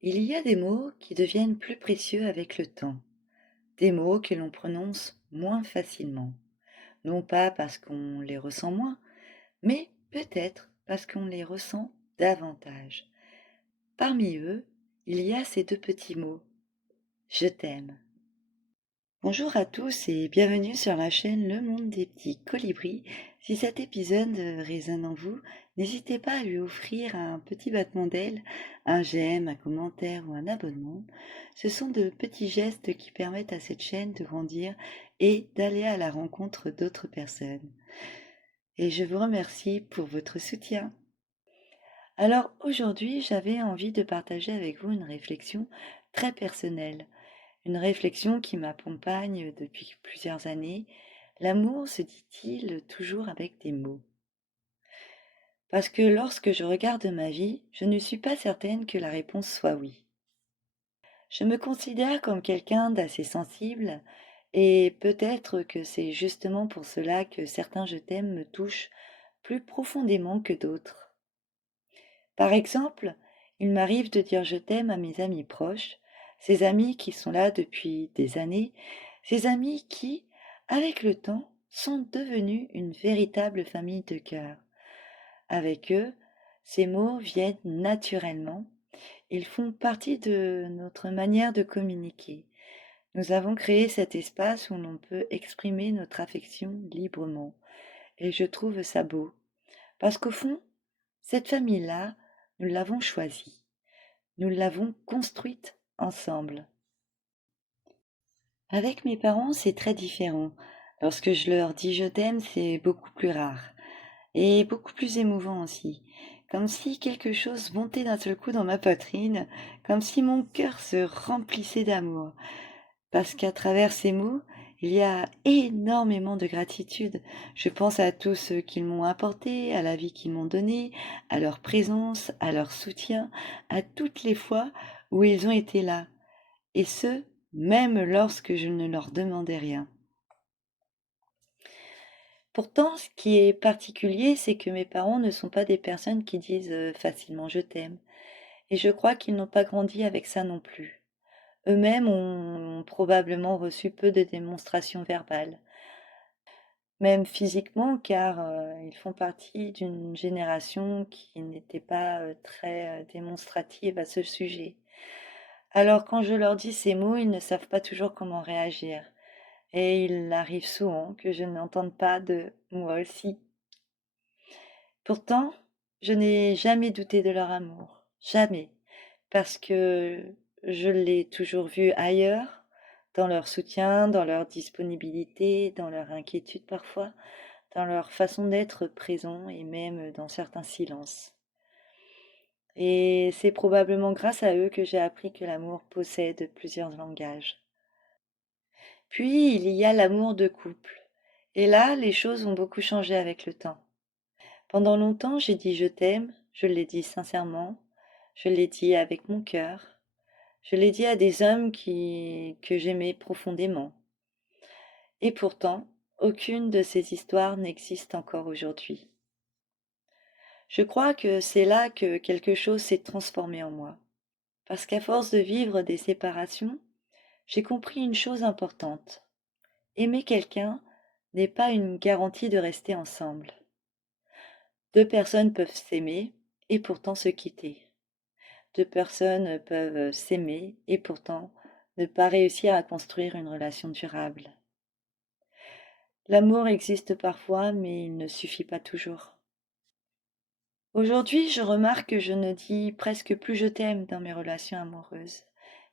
Il y a des mots qui deviennent plus précieux avec le temps, des mots que l'on prononce moins facilement, non pas parce qu'on les ressent moins, mais peut-être parce qu'on les ressent davantage. Parmi eux, il y a ces deux petits mots, je t'aime. Bonjour à tous et bienvenue sur la chaîne Le Monde des Petits Colibris. Si cet épisode résonne en vous, n'hésitez pas à lui offrir un petit battement d'aile, un j'aime, un commentaire ou un abonnement. Ce sont de petits gestes qui permettent à cette chaîne de grandir et d'aller à la rencontre d'autres personnes. Et je vous remercie pour votre soutien. Alors aujourd'hui, j'avais envie de partager avec vous une réflexion très personnelle. Une réflexion qui m'accompagne depuis plusieurs années. L'amour se dit-il toujours avec des mots? Parce que lorsque je regarde ma vie, je ne suis pas certaine que la réponse soit oui. Je me considère comme quelqu'un d'assez sensible et peut-être que c'est justement pour cela que certains je t'aime me touchent plus profondément que d'autres. Par exemple, il m'arrive de dire je t'aime à mes amis proches, ces amis qui sont là depuis des années, ces amis qui, avec le temps, sont devenus une véritable famille de cœur. Avec eux, ces mots viennent naturellement, ils font partie de notre manière de communiquer. Nous avons créé cet espace où l'on peut exprimer notre affection librement, et je trouve ça beau, parce qu'au fond, cette famille-là, nous l'avons choisie. Nous l'avons construite ensemble. Avec mes parents, c'est très différent. Lorsque je leur dis je t'aime, c'est beaucoup plus rare. Et beaucoup plus émouvant aussi. Comme si quelque chose montait d'un seul coup dans ma poitrine, comme si mon cœur se remplissait d'amour. Parce qu'à travers ces mots, il y a énormément de gratitude. Je pense à tout ce qu'ils m'ont apporté, à la vie qu'ils m'ont donnée, à leur présence, à leur soutien, à toutes les fois où ils ont été là. Et ce, même lorsque je ne leur demandais rien. Pourtant, ce qui est particulier, c'est que mes parents ne sont pas des personnes qui disent facilement je t'aime. Et je crois qu'ils n'ont pas grandi avec ça non plus. Eux-mêmes ont probablement reçu peu de démonstrations verbales. Même physiquement, car ils font partie d'une génération qui n'était pas très démonstrative à ce sujet. Alors quand je leur dis ces mots, ils ne savent pas toujours comment réagir. Et il arrive souvent que je n'entende pas de moi aussi. Pourtant, je n'ai jamais douté de leur amour, jamais, parce que je l'ai toujours vu ailleurs, dans leur soutien, dans leur disponibilité, dans leur inquiétude parfois, dans leur façon d'être présent et même dans certains silences. Et c'est probablement grâce à eux que j'ai appris que l'amour possède plusieurs langages. Puis il y a l'amour de couple. Et là, les choses ont beaucoup changé avec le temps. Pendant longtemps, j'ai dit je t'aime, je l'ai dit sincèrement, je l'ai dit avec mon cœur, je l'ai dit à des hommes que j'aimais profondément. Et pourtant, aucune de ces histoires n'existe encore aujourd'hui. Je crois que c'est là que quelque chose s'est transformé en moi. Parce qu'à force de vivre des séparations, j'ai compris une chose importante. Aimer quelqu'un n'est pas une garantie de rester ensemble. Deux personnes peuvent s'aimer et pourtant se quitter. Deux personnes peuvent s'aimer et pourtant ne pas réussir à construire une relation durable. L'amour existe parfois, mais il ne suffit pas toujours. Aujourd'hui, je remarque que je ne dis presque plus je t'aime dans mes relations amoureuses.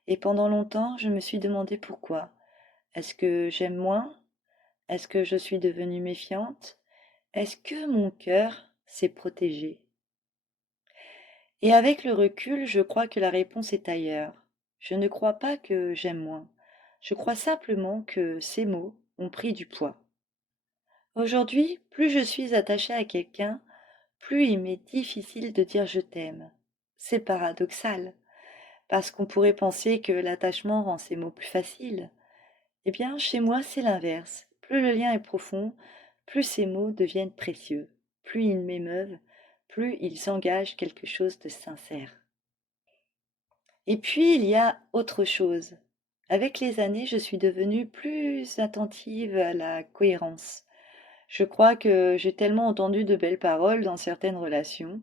Et pendant longtemps, je me suis demandé pourquoi. Est-ce que j'aime moins? Est-ce que je suis devenue méfiante? Est-ce que mon cœur s'est protégé? Et avec le recul, je crois que la réponse est ailleurs. Je ne crois pas que j'aime moins. Je crois simplement que ces mots ont pris du poids. Aujourd'hui, plus je suis attachée à quelqu'un, plus il m'est difficile de dire je t'aime. C'est paradoxal, parce qu'on pourrait penser que l'attachement rend ces mots plus faciles. Eh bien, chez moi, c'est l'inverse. Plus le lien est profond, plus ces mots deviennent précieux. Plus ils m'émeuvent, plus ils engagent quelque chose de sincère. Et puis, il y a autre chose. Avec les années, je suis devenue plus attentive à la cohérence. Je crois que j'ai tellement entendu de belles paroles dans certaines relations,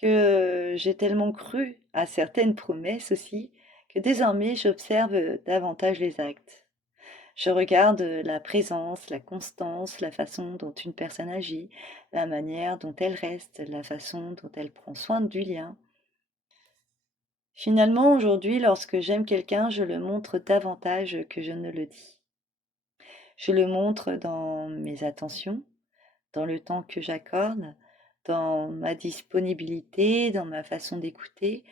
que j'ai tellement cru à certaines promesses aussi, que désormais j'observe davantage les actes. Je regarde la présence, la constance, la façon dont une personne agit, la manière dont elle reste, la façon dont elle prend soin du lien. Finalement, aujourd'hui, lorsque j'aime quelqu'un, je le montre davantage que je ne le dis. Je le montre dans mes attentions, dans le temps que j'accorde, dans ma disponibilité, dans ma façon d'écouter,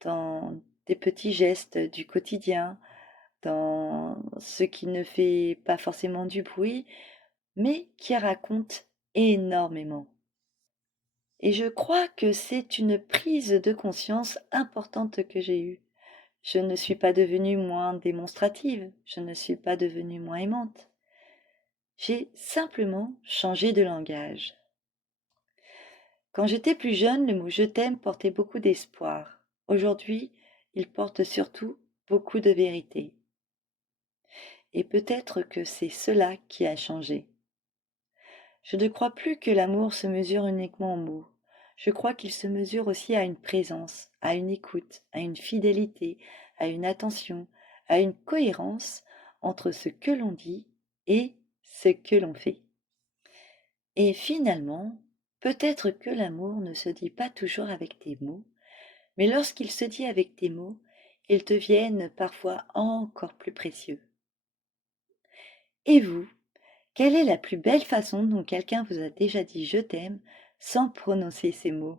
dans des petits gestes du quotidien, dans ce qui ne fait pas forcément du bruit, mais qui raconte énormément. Et je crois que c'est une prise de conscience importante que j'ai eue. Je ne suis pas devenue moins démonstrative, je ne suis pas devenue moins aimante. J'ai simplement changé de langage. Quand j'étais plus jeune, le mot je t'aime portait beaucoup d'espoir. Aujourd'hui, il porte surtout beaucoup de vérité. Et peut-être que c'est cela qui a changé. Je ne crois plus que l'amour se mesure uniquement en mots. Je crois qu'il se mesure aussi à une présence, à une écoute, à une fidélité, à une attention, à une cohérence entre ce que l'on dit et ce que l'on fait. Et finalement, peut-être que l'amour ne se dit pas toujours avec des mots, mais lorsqu'il se dit avec des mots, ils deviennent parfois encore plus précieux. Et vous, quelle est la plus belle façon dont quelqu'un vous a déjà dit je t'aime sans prononcer ces mots?